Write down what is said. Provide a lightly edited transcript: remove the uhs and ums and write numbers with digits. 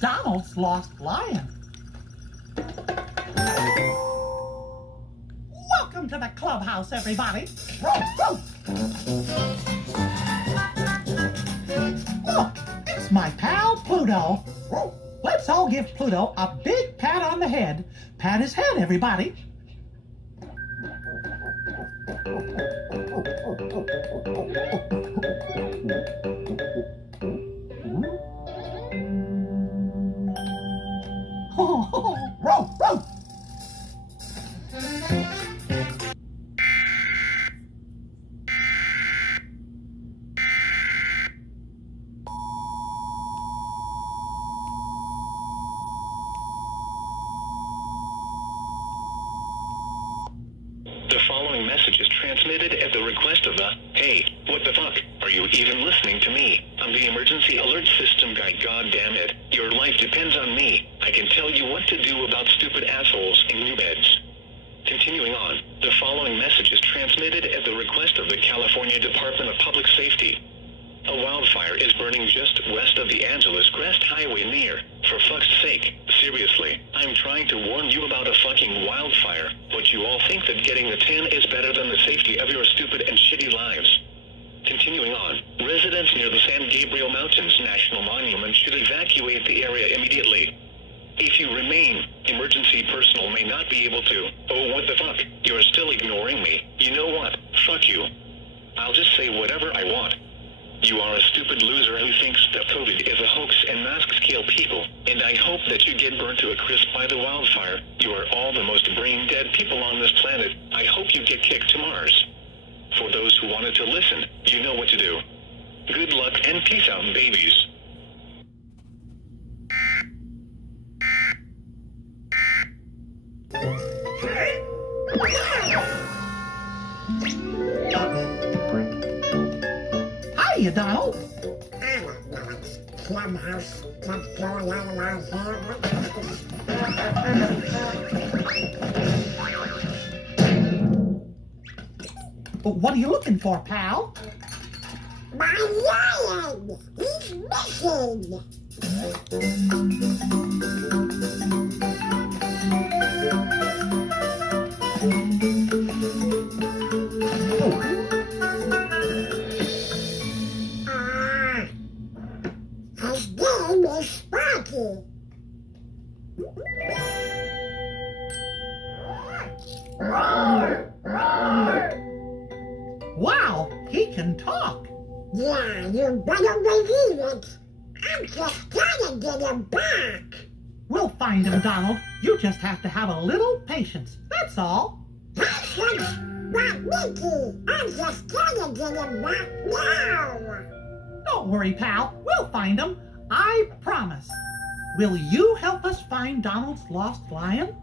Donald's lost lion. Welcome to the clubhouse, everybody. Look, it's my pal Pluto. Let's all give Pluto a big pat on the head. Pat his head, everybody. Row, row. The following message is transmitted at the request of the, hey, what the fuck, are you even listening to me? I'm the emergency alert system guy, goddammit. Your life depends on me. I can tell you what to do about stupid assholes in new beds. Continuing on, the following message is transmitted at the request of the California Department of Public Safety. A wildfire is burning just west of the Angeles Crest Highway near. For fuck's sake, seriously, I'm trying to warn you about a fucking wildfire, but you all think that getting the tan is better than the safety of your stupid and shitty lives. Continuing on, residents near the San Gabriel Mountains National Monument should evacuate the area immediately. If you remain, emergency personnel may not be able to. Oh, what the fuck? You're still ignoring me. You know what? Fuck you. I'll just say whatever I want. You are a stupid loser who thinks that COVID is a hoax and masks kill people, and I hope that you get burnt to a crisp by the wildfire. You are all the most brain-dead people on this planet. I hope you get kicked to Mars. For those who wanted to listen, you know what to do. Good luck and peace out, babies. Hiya, Donald. I don't know, it's clubhouse stuff going on around here. What are you looking for, pal? My lion! He's missing! His name is Sparky. Wow, he can talk. Yeah, you better believe it. I'm just gonna get him back. We'll find him, Donald. You just have to have a little patience. That's all. Patience? Not Mickey. I'm just gonna get him back now. Don't worry, pal. We'll find him. I promise. Will you help us find Donald's lost lion?